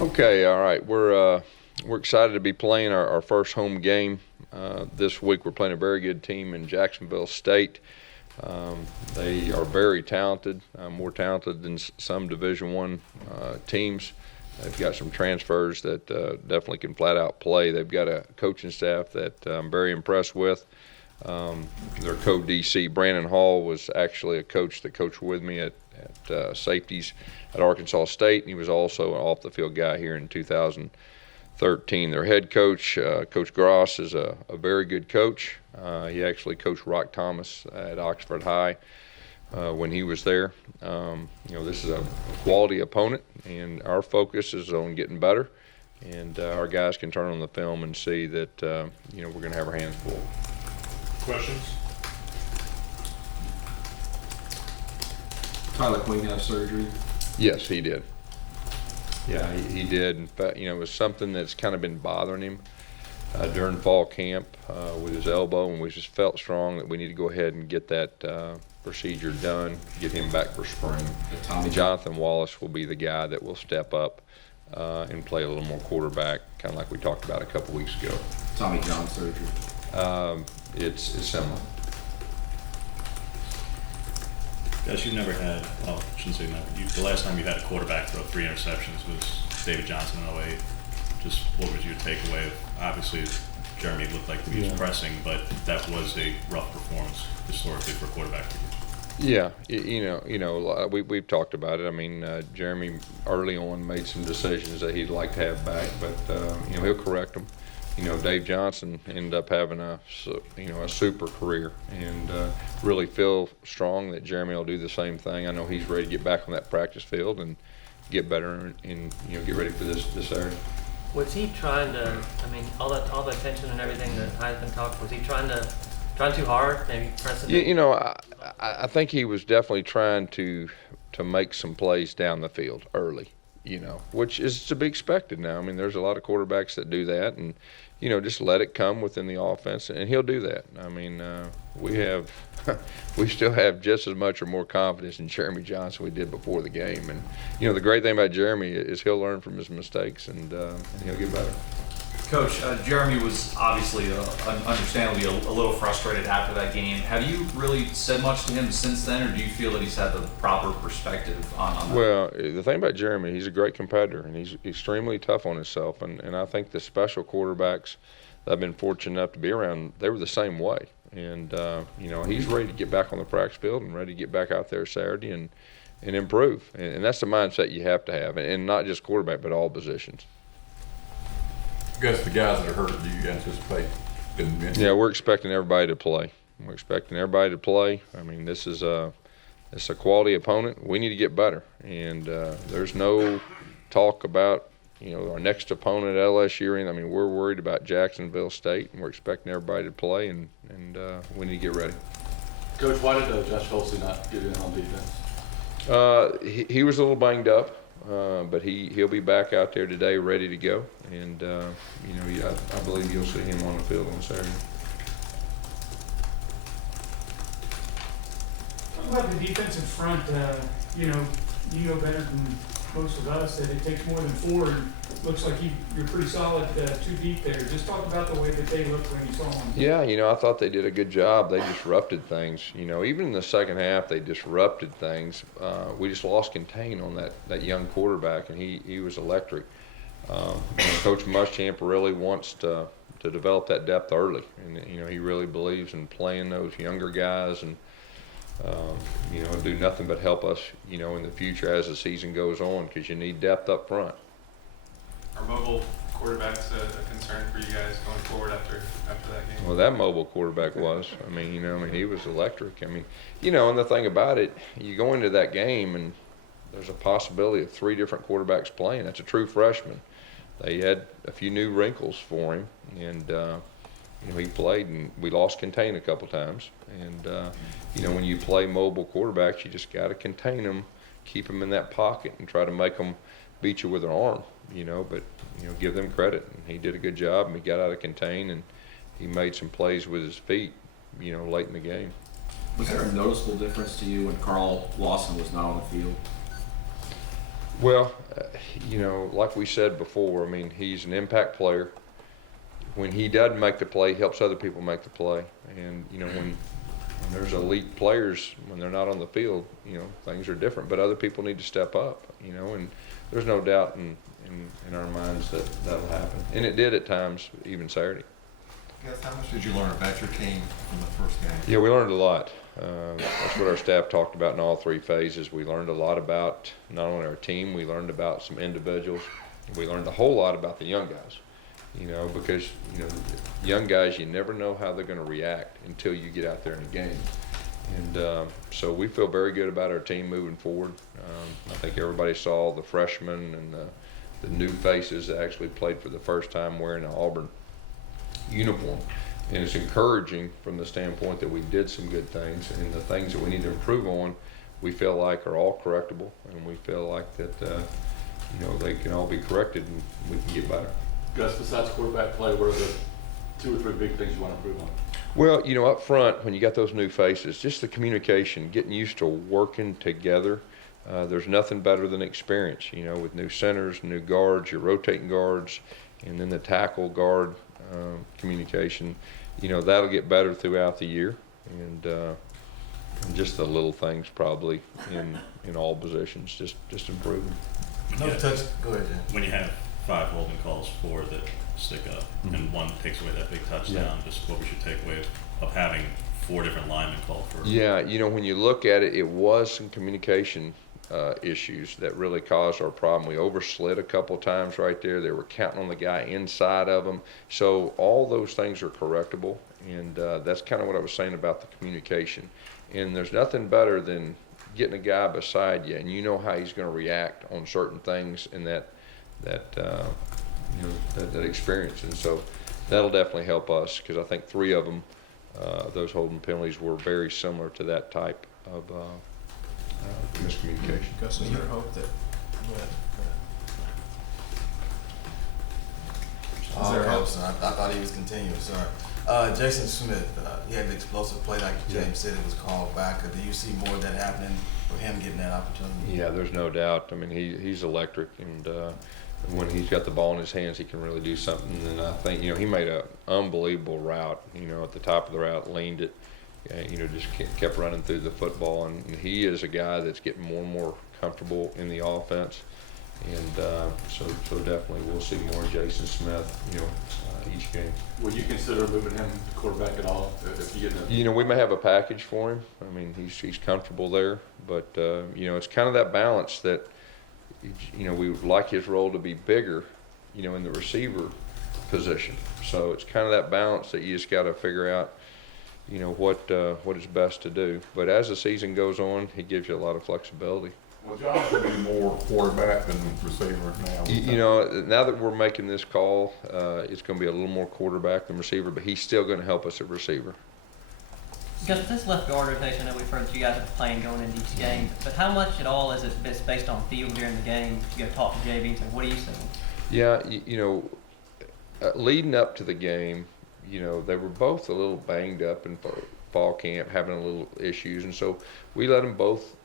Okay, all right. We're excited to be playing our first home game this week. We're playing a very good team in Jacksonville State. They are very talented, more talented than some Division One teams. They've got some transfers that definitely can flat out play. They've got a coaching staff that I'm very impressed with. Their co-DC, Brandon Hall, was actually a coach that coached with me at safeties at Arkansas State, and he was also an off-the-field guy here in 2013. Their head coach, Coach Gross, is a very good coach. He actually coached Rock Thomas at Oxford High when he was there. This is a quality opponent, and our focus is on getting better. And our guys can turn on the film and see that we're going to have our hands full. Questions? Tyler Queen have surgery? Yes, he did. Yeah, he did. In fact, it was something that's kind of been bothering him during fall camp with his elbow, and we just felt strong that we need to go ahead and get that procedure done, get him back for spring. Jonathan Wallace will be the guy that will step up and play a little more quarterback, kind of like we talked about a couple weeks ago. Tommy John surgery? It's similar. Guys, you've never had, well, I shouldn't say never. The last time you had a quarterback throw 3 interceptions was David Johnson in 08. Just what was your takeaway? Obviously, Jeremy looked like he was pressing, but that was a rough performance historically for a quarterback. Yeah, we've talked about it. I mean, Jeremy early on made some decisions that he'd like to have back, but he'll correct them. Dave Johnson ended up having a super career, and really feel strong that Jeremy will do the same thing. I know he's ready to get back on that practice field and get better and get ready for this Saturday. Was he trying to? I mean, all the attention and everything that Heisman talked. Was he trying too hard? Maybe pressing. I think he was definitely trying to make some plays down the field early. Which is to be expected now. I mean, there's a lot of quarterbacks that do that, and just let it come within the offense, and he'll do that. I mean, we still have just as much or more confidence in Jeremy Johnson we did before the game. And the great thing about Jeremy is he'll learn from his mistakes, and he'll get better. Coach, Jeremy was obviously, understandably, a little frustrated after that game. Have you really said much to him since then, or do you feel that he's had the proper perspective on that? Well, the thing about Jeremy, he's a great competitor, and he's extremely tough on himself. And I think the special quarterbacks that I've been fortunate enough to be around, they were the same way. And, he's ready to get back on the practice field and ready to get back out there Saturday and improve. And that's the mindset you have to have, and not just quarterback, but all positions. I guess the guys that are hurt, do you anticipate? Yeah, we're expecting everybody to play. I mean, this is a quality opponent. We need to get better, and there's no talk about our next opponent at LSU or anything. I mean, we're worried about Jacksonville State, and we're expecting everybody to play, and we need to get ready. Coach, why did Josh Holsey not get in on defense? He was a little banged up. But he'll be back out there today, ready to go, and I believe you'll see him on the field on Saturday. Talk about the defensive front. You know better than most of us that it takes more than 4. And looks like you're pretty solid 2 deep there. Just talk about the way that they looked when you saw them. Yeah, I thought they did a good job. They disrupted things. Even in the second half, they disrupted things. We just lost contain on that young quarterback, and he was electric. Coach Muschamp really wants to develop that depth early, and he really believes in playing those younger guys, and do nothing but help us, in the future as the season goes on, because you need depth up front. Are mobile quarterbacks a concern for you guys going forward after that game? Well, that mobile quarterback was. I mean, he was electric. I mean, and the thing about it, you go into that game and there's a possibility of 3 different quarterbacks playing. That's a true freshman. They had a few new wrinkles for him, and he played, and we lost contain a couple times. And when you play mobile quarterbacks, you just got to contain them, keep them in that pocket, and try to make them beat you with their arm. But give them credit. And he did a good job, and he got out of contain, and he made some plays with his feet, late in the game. Was there a noticeable difference to you when Carl Lawson was not on the field? Well, like we said before, I mean, he's an impact player. When he doesn't make the play, he helps other people make the play. And, when there's elite players, when they're not on the field, things are different. But other people need to step up, and there's no doubt in our minds that that'll happen. And it did at times, even Saturday. Gus, how much did you learn about your team from the first game? Yeah, we learned a lot. That's what our staff talked about in all three phases. We learned a lot about not only our team, we learned about some individuals. We learned a whole lot about the young guys, because, young guys, you never know how they're going to react until you get out there in the game. And so we feel very good about our team moving forward. I think everybody saw the freshmen and the new faces that actually played for the first time wearing an Auburn uniform. And it's encouraging from the standpoint that we did some good things, and the things that we need to improve on, we feel like are all correctable, and we feel like that, they can all be corrected and we can get better. Gus, besides quarterback play, what are the 2 or 3 big things you want to improve on? Well, up front, when you got those new faces, just the communication, getting used to working together. There's nothing better than experience, with new centers, new guards, your rotating guards, and then the tackle guard communication. That'll get better throughout the year, and just the little things probably in all positions, just improving. No touch. Go ahead, Jim. When you have 5 holding calls, 4 that stick up, and 1 takes away that big touchdown, just what was your takeaway of having 4 different linemen called for? Yeah, when you look at it, it was some communication issues that really caused our problem. We overslid a couple times right there. They were counting on the guy inside of them. So all those things are correctable, and that's kind of what I was saying about the communication. And there's nothing better than getting a guy beside you, and you know how he's going to react on certain things in that experience. And so that'll definitely help us, because I think 3 of them, those holding penalties, were very similar to that type of miscommunication. Gus, is there hope that? Go ahead. Is there hope? I thought he was continuing. Sorry. Jason Smith, he had an explosive play, like James said, it was called back. Do you see more of that happening for him getting that opportunity? Yeah, there's no doubt. I mean, he's electric, and when he's got the ball in his hands, he can really do something. And I think, he made an unbelievable route, at the top of the route, leaned it, just kept running through the football. And he is a guy that's getting more and more comfortable in the offense. And so definitely we'll see more of Jason Smith, each game. Will you consider moving him to quarterback at all if you get him? We may have a package for him. I mean, he's comfortable there, but it's kind of that balance that we would like his role to be bigger, in the receiver position. So it's kind of that balance that you just got to figure out, what is best to do. But as the season goes on, he gives you a lot of flexibility. Well, John's going to be more quarterback than receiver now. Now that we're making this call, it's going to be a little more quarterback than receiver, but he's still going to help us at receiver. Gus, this left guard rotation that we've heard that you guys are playing going into each game, but how much at all is it based on field during the game? You go talk to JV and say, what are you saying? Yeah, leading up to the game, they were both a little banged up in fall camp, having a little issues, and so we let them both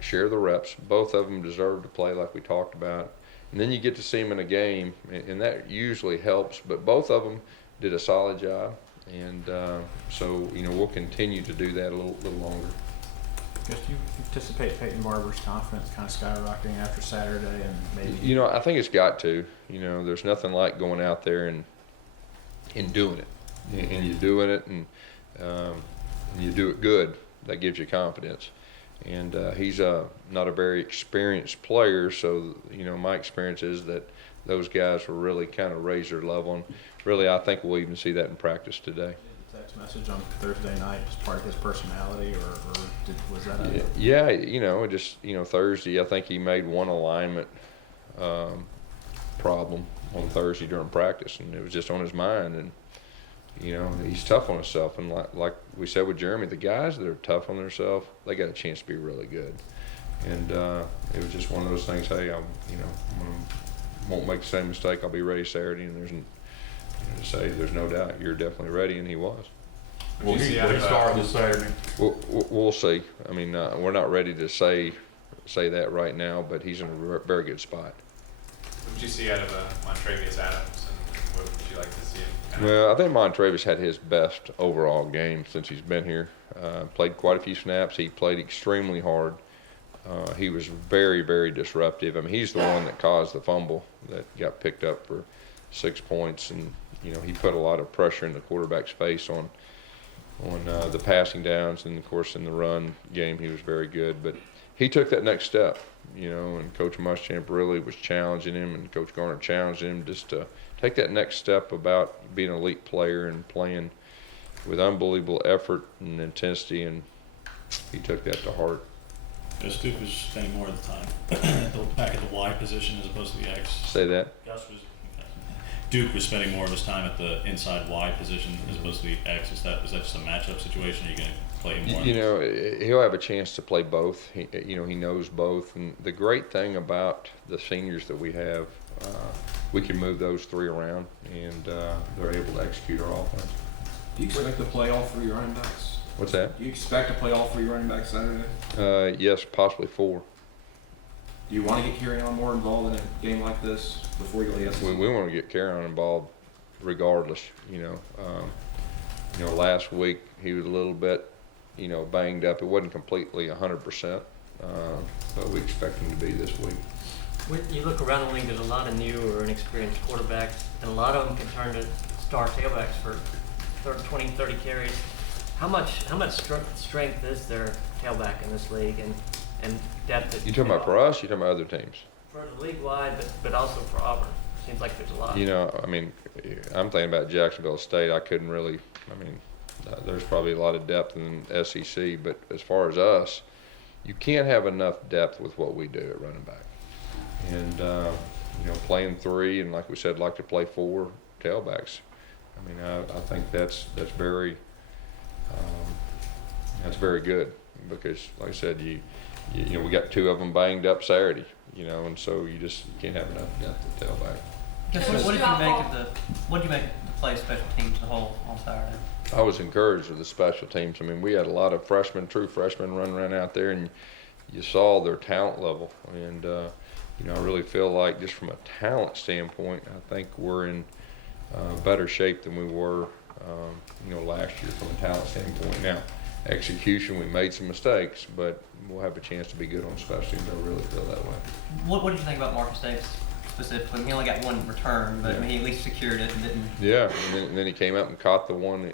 share the reps. Both of them deserve to play, like we talked about. And then you get to see them in a game, and that usually helps. But both of them did a solid job, and so we'll continue to do that a little longer. Guess do you anticipate Peyton Barber's confidence kind of skyrocketing after Saturday, and maybe? I think it's got to. There's nothing like going out there and doing it, and you're doing it, and you do it good. That gives you confidence. And he's not a very experienced player, so my experience is that those guys will really kind of raise their level. And really, I think we'll even see that in practice today. The text message on Thursday night was part of his personality, or was that? Yeah, Thursday, I think he made one alignment problem on Thursday during practice, and it was just on his mind. And he's tough on himself, and like we said with Jeremy, the guys that are tough on themselves, they got a chance to be really good. And it was just one of those things. Hey, I won't make the same mistake. I'll be ready Saturday, and there's no doubt you're definitely ready, and he was. Will he start this Saturday? We'll see. I mean, we're not ready to say say that right now, but he's in a very good spot. What did you see out of Montravius Adams, and what would you like to see him? Well, I think Montravius had his best overall game since he's been here. Played quite a few snaps. He played extremely hard. He was very, very disruptive. I mean, he's the one that caused the fumble that got picked up for 6 points, and he put a lot of pressure in the quarterback's face on the passing downs, and of course in the run game he was very good. But he took that next step, and Coach Muschamp really was challenging him, and Coach Garner challenged him just to take that next step about being an elite player and playing with unbelievable effort and intensity, and he took that to heart. Gus Duke was spending more of the time back at the Y position as opposed to the X. Say that? Duke was spending more of his time at the inside Y position as opposed to the X. Is that just a matchup situation? Are you going to play him more? He'll have a chance to play both. He knows both. And the great thing about the seniors that we have, we can move those three around, and they're able to execute our offense. Do you expect to play all three running backs? What's that? Do you expect to play all three running backs Saturday? Yes, possibly 4. Do you want to get Carryon more involved in a game like this before you go to the SEC? We want to get Carryon involved regardless. Last week he was a little bit, banged up. It wasn't completely 100%, but we expect him to be this week. When you look around the league, there's a lot of new or inexperienced quarterbacks, and a lot of them can turn to star tailbacks for 20, 30 carries. How much strength is their tailback in this league, and depth? You talking about for us? You talking about other teams? For the league wide, but also for Auburn. Seems like there's a lot. I'm thinking about Jacksonville State. There's probably a lot of depth in SEC, but as far as us, you can't have enough depth with what we do at running back. And playing 3, and like we said, like to play 4 tailbacks. I think that's very good, because like I said, we got 2 of them banged up Saturday, and so you just can't have enough depth at tailback. What did you make of the play special teams the whole on Saturday? I was encouraged with the special teams. We had a lot of true freshmen running around out there, and you saw their talent level. And I really feel like just from a talent standpoint, I think we're in better shape than we were, last year from a talent standpoint. Now, execution, we made some mistakes, but we'll have a chance to be good on special teams. I really feel that way. What did you think about Marcus Davis specifically? He only got 1 return, but he at least secured it and didn't. Yeah, and then he came up and caught the one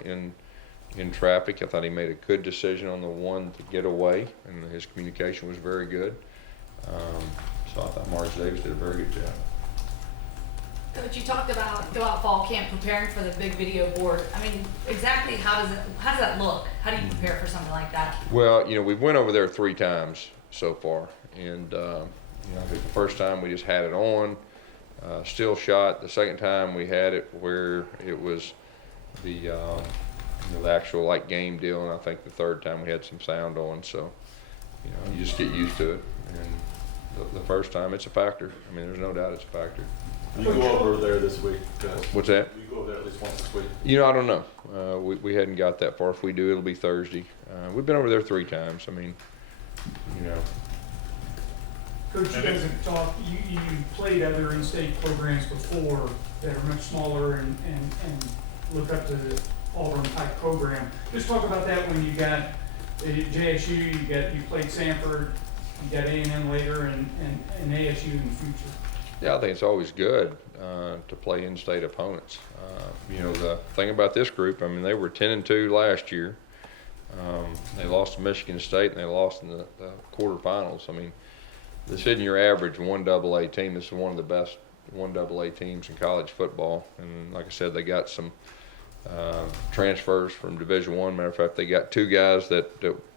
in traffic. I thought he made a good decision on the one to get away, and his communication was very good. So I thought Marcus Davis did a very good job. Coach, you talked about throughout fall camp preparing for the big video board. Exactly how does that look? How do you prepare for something like that? Well, we went over there 3 times so far, and I think the first time we just had it on, still shot. The second time we had it where it was the actual game deal, and I think the third time we had some sound on. So you just get used to it, and the first time it's a factor. There's no doubt it's a factor. You go over there this week, Gus? What's that? You go over there at least once this week? I don't know. We hadn't got that far. If we do, it'll be Thursday. We've been over there 3 times. Coach, you guys have talked, you played other in-state programs before that are much smaller and look up to the Auburn type program. Just talk about that when you got JSU, you played Samford, you got A&M later, and ASU in the future. Yeah, I think it's always good to play in-state opponents. The thing about this group, they were 10-2 last year. They lost to Michigan State, and they lost in the quarterfinals. This isn't your average 1AA team. This is one of the best 1AA teams in college football. And like I said, they got some transfers from Division I. Matter of fact, they got 2 guys that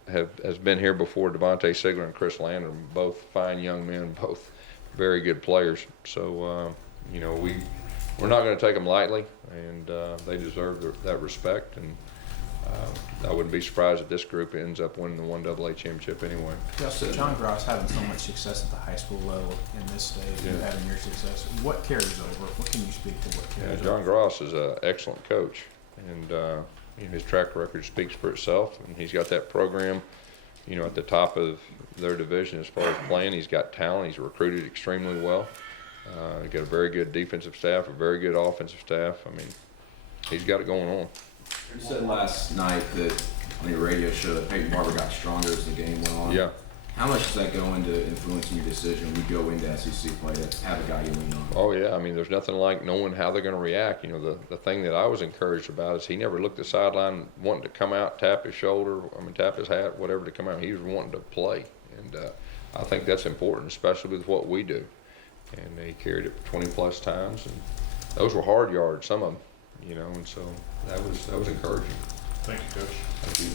has been here before, Devontae Sigler and Chris Lander, both fine young men, both very good players. So, we're not going to take them lightly, and they deserve that respect. And I wouldn't be surprised if this group ends up winning the 1AA championship anyway. John Gross having so much success at the high school level in this state, and having your success, what carries over? What can you speak to? What carries over? John Gross is an excellent coach, and his track record speaks for itself. And he's got that program you know, at the top of their division as far as playing. He's got talent. He's recruited extremely well. He's got a very good defensive staff, a very good offensive staff. I mean, he's got it going on. You said last night that on your radio show that Peyton Barber got stronger as the game went on. Yeah. How much does that go into influencing your decision when you go into SEC play to have a guy you lean on? Oh, yeah. I mean, there's nothing like knowing how they're going to react. You know, the thing that I was encouraged about is he never looked at the sideline wanting to come out, tap his shoulder, tap his hat, whatever to come out. He was wanting to play. And I think that's important, especially with what we do. And he carried it 20-plus times. And those were hard yards, some of them, you know, and so that was encouraging. Thank you, Coach. Thank you.